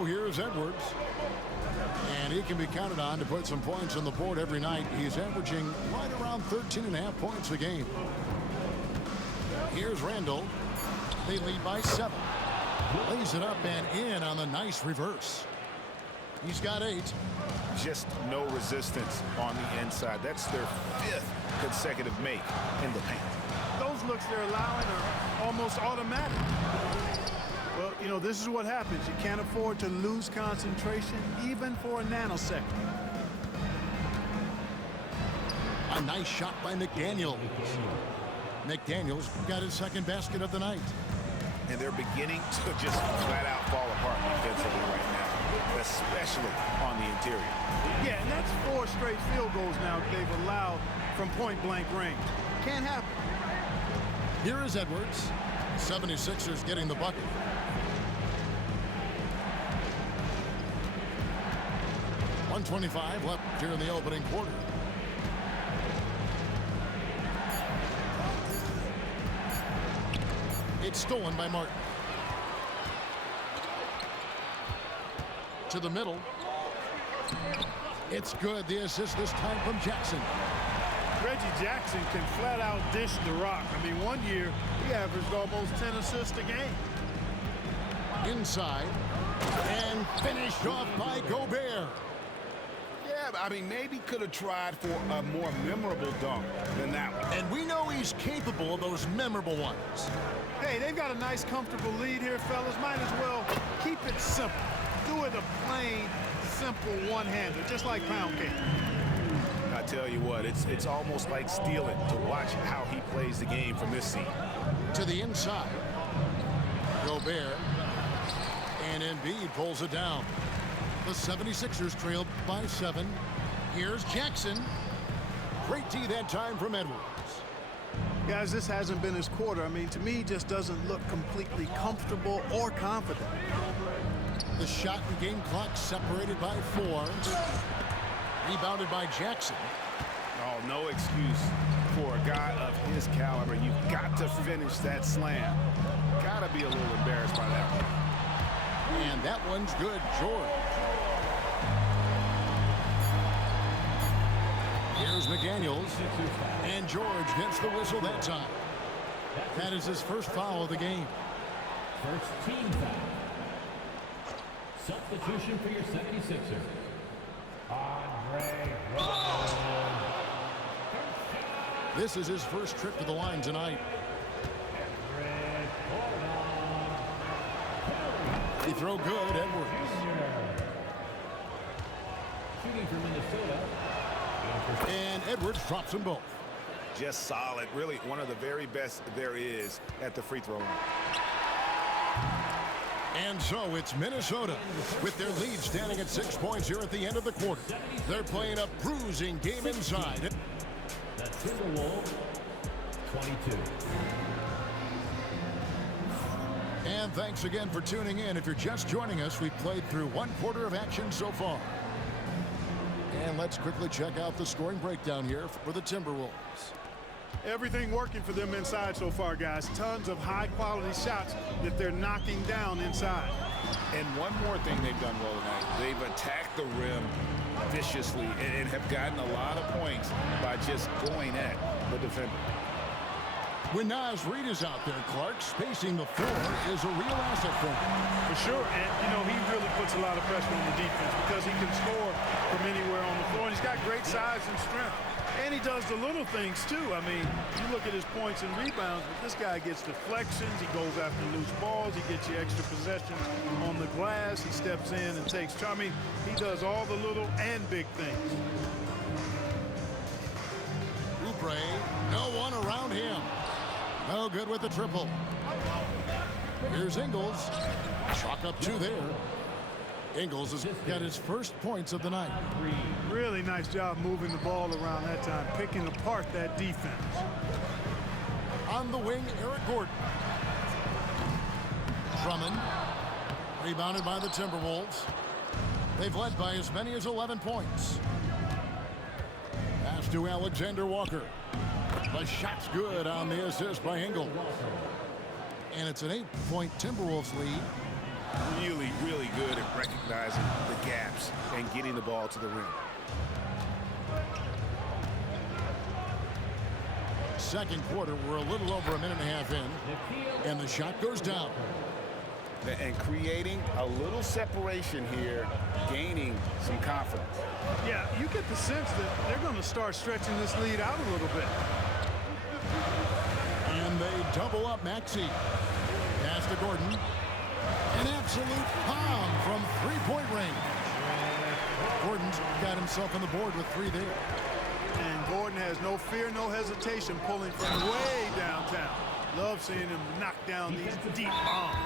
So here's Edwards. And he can be counted on to put some points on the board every night. He's averaging right around 13.5 points a game. Here's Randall. They lead by 7. Lays it up and in on the nice reverse. He's got 8. Just no resistance on the inside. That's their 5th consecutive make in the paint. Those looks they're allowing are almost automatic. Well, you know, this is what happens. You can't afford to lose concentration even for a nanosecond. A nice shot by McDaniels. McDaniels got his 2nd basket of the night. And they're beginning to just flat out fall apart defensively right now, especially on the interior. Yeah, and that's 4 straight field goals now they've allowed from point-blank range. Can't happen. Here is Edwards. 76ers getting the bucket. .125 left here in the opening quarter. It's stolen by Martin. To the middle. It's good. The assist this time from Jackson. Reggie Jackson can flat out dish the rock. I mean, one year he averaged almost 10 assists a game. Inside. And finished off by Gobert. Yeah, I mean, maybe could have tried for a more memorable dunk than that one. And we know he's capable of those memorable ones. Hey, they've got a nice, comfortable lead here, fellas. Might as well keep it simple. Do it a plain, simple one-hander, just like pound cake. I tell you what, it's almost like stealing to watch how he plays the game from this seat. To the inside. Gobert. And Embiid pulls it down. The 76ers trailed by 7. Here's Jackson. Great D that time from Edwards. Guys, this hasn't been his quarter. I mean, to me, he just doesn't look completely comfortable or confident. The shot and game clock separated by 4. Rebounded by Jackson. Oh, no excuse for a guy of his caliber. You've got to finish that slam. Got to be a little embarrassed by that one. And that one's good, George. Here's McDaniels. And George gets the whistle that time. That is his first foul of the game. First team foul. Substitution for your 76ers. Andre Drummond. This is his first trip to the line tonight. He throw good, Edwards. Shooting for Minnesota. And Edwards drops them both. Just solid. Really one of the very best there is at the free throw line. And so it's Minnesota with their lead standing at 6 points here at the end of the quarter. They're playing a bruising game inside. The Timberwolves, 22. And thanks again for tuning in. If you're just joining us, we've played through 1 quarter of action so far. And let's quickly check out the scoring breakdown here for the Timberwolves. Everything working for them inside so far, guys. Tons of high-quality shots that they're knocking down inside. And one more thing they've done well tonight. They've attacked the rim viciously and have gotten a lot of points by just going at the defender. When Naz Reid is out there, Clark, spacing the floor is a real asset for him. For sure, and, you know, he really puts a lot of pressure on the defense because he can score from anywhere on the floor, and he's got great size and strength. And he does the little things, too. I mean, you look at his points and rebounds, but this guy gets deflections. He goes after loose balls. He gets you extra possessions on the glass. He steps in and takes charge. I mean, he does all the little and big things. Oubre, no one around him. No good with the triple. Here's Ingles. Chalk up 2 there. Ingles has got his first points of the night. Really nice job moving the ball around that time, picking apart that defense. On the wing, Eric Gordon. Drummond. Rebounded by the Timberwolves. They've led by as many as 11 points. Pass to Alexander Walker. The shot's good on the assist by Ingles. And it's an 8-point Timberwolves lead. Really, really good at recognizing the gaps and getting the ball to the rim. Second quarter, we're a little over a minute and a half in, and the shot goes down. And creating a little separation here, gaining some confidence. Yeah, you get the sense that they're going to start stretching this lead out a little bit. And they double up Maxey. Pass to Gordon. An absolute bomb from three-point range. Gordon's got himself on the board with 3 there. And Gordon has no fear, no hesitation pulling from way downtown. Love seeing him knock down these deep bombs.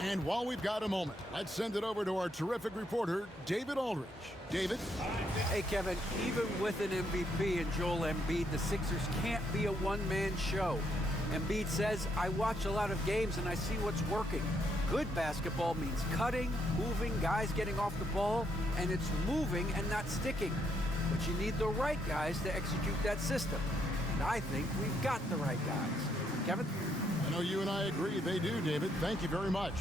And while we've got a moment, let's send it over to our terrific reporter, David Aldridge. David? Hey, Kevin, even with an MVP and Joel Embiid, the Sixers can't be a one-man show. Embiid says, I watch a lot of games and I see what's working. Good basketball means cutting, moving, guys getting off the ball, and it's moving and not sticking. But you need the right guys to execute that system. And I think we've got the right guys. Kevin? I know you and I agree. They do, David. Thank you very much.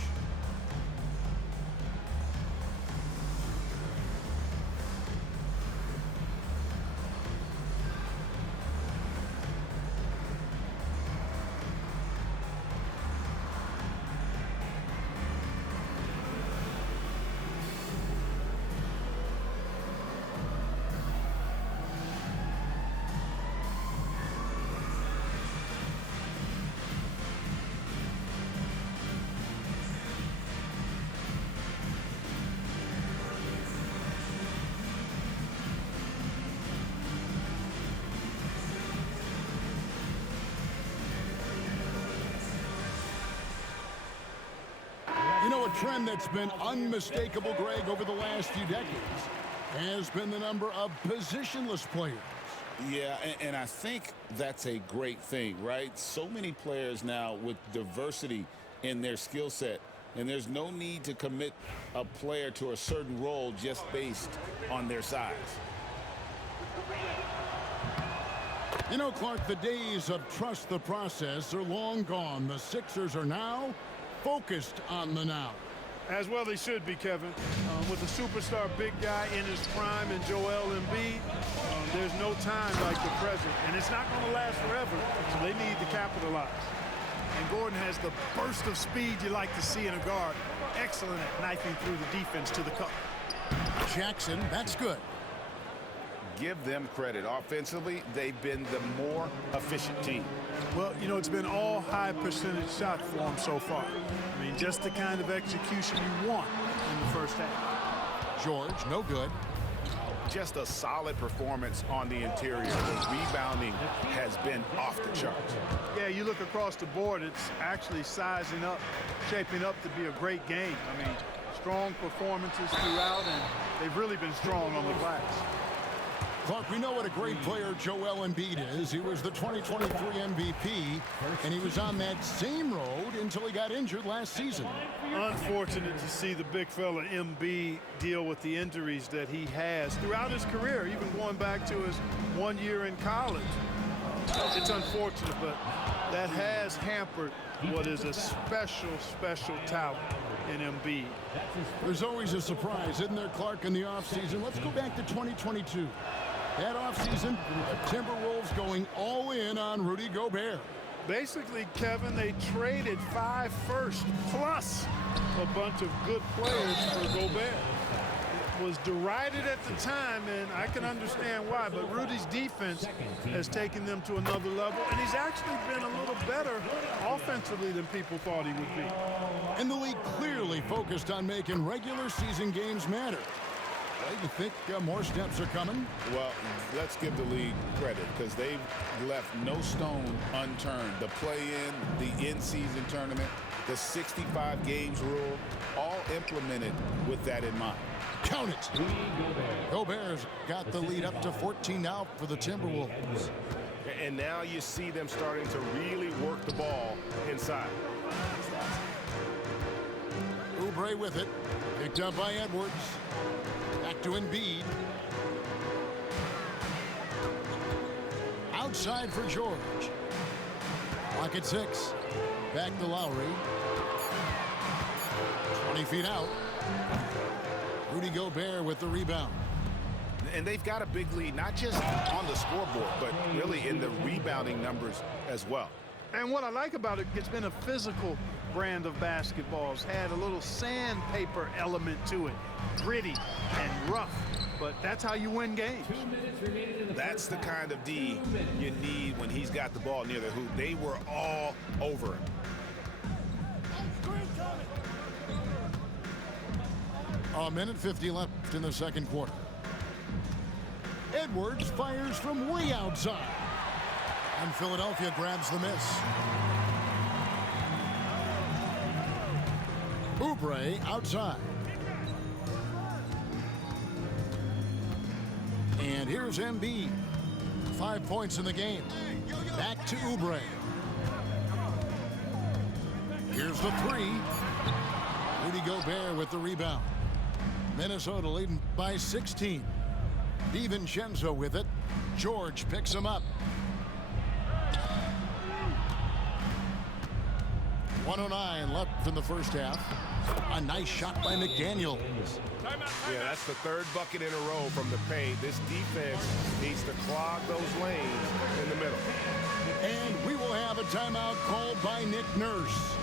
You know, a trend that's been unmistakable, Greg, over the last few decades has been the number of positionless players. Yeah, and I think that's a great thing, right? So many players now with diversity in their skill set, and there's no need to commit a player to a certain role just based on their size. You know, Clark, the days of trust the process are long gone. The Sixers are now focused on the now. As well they should be, Kevin. With a superstar big guy in his prime and Joel Embiid, there's no time like the present. And it's not going to last forever, so they need to capitalize. And Gordon has the burst of speed you like to see in a guard. Excellent at knifing through the defense to the cup. Jackson, that's good. Give them credit. Offensively, they've been the more efficient team. Well, you know, it's been all high percentage shots for them so far. I mean, just the kind of execution you want in the first half. George, no good. Just a solid performance on the interior. The rebounding has been off the charts. Yeah, you look across the board, it's actually sizing up, shaping up to be a great game. I mean, strong performances throughout, and they've really been strong on the glass. Clark, we know what a great player Joel Embiid is. He was the 2023 MVP, and he was on that same road until he got injured last season. Unfortunate to see the big fella Embiid deal with the injuries that he has throughout his career, even going back to his 1 year in college. It's unfortunate, but that has hampered what is a special, special talent in Embiid. There's always a surprise, isn't there, Clark, in the offseason? Let's go back to 2022. That offseason, the Timberwolves going all in on Rudy Gobert. Basically, Kevin, they traded 5 firsts plus a bunch of good players for Gobert. It was derided at the time, and I can understand why, but Rudy's defense has taken them to another level, and he's actually been a little better offensively than people thought he would be. And the league clearly focused on making regular season games matter. You think more steps are coming? Well, let's give the league credit because they've left no stone unturned. The play-in, the in-season tournament, the 65 games rule, all implemented with that in mind. Count it. Gobert's got the lead up to 14 now for the Timberwolves. And now you see them starting to really work the ball inside. Oubre with it. Picked up by Edwards. Back to Embiid. Outside for George. Clock at 6. Back to Lowry. 20 feet out. Rudy Gobert with the rebound. And they've got a big lead, not just on the scoreboard, but really in the rebounding numbers as well. And what I like about it, it's been a physical brand of basketball. It's had a little sandpaper element to it, gritty and rough, but that's how you win games. 2 minutes remaining in the That's the kind of D you need when he's got the ball near the hoop. They were all over him. A minute 50 left in the second quarter. Edwards fires from way outside. And Philadelphia grabs the miss. Oubre outside. And here's Embiid. 5 points in the game. Back to Oubre. Here's the three. Rudy Gobert with the rebound. Minnesota leading by 16. DiVincenzo with it. George picks him up. 1:09 left in the first half. A nice shot by McDaniel. Yeah, that's the third bucket in a row from the paint. This defense needs to clog those lanes in the middle. And we will have a timeout called by Nick Nurse.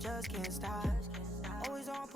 just can't stop. Always on point.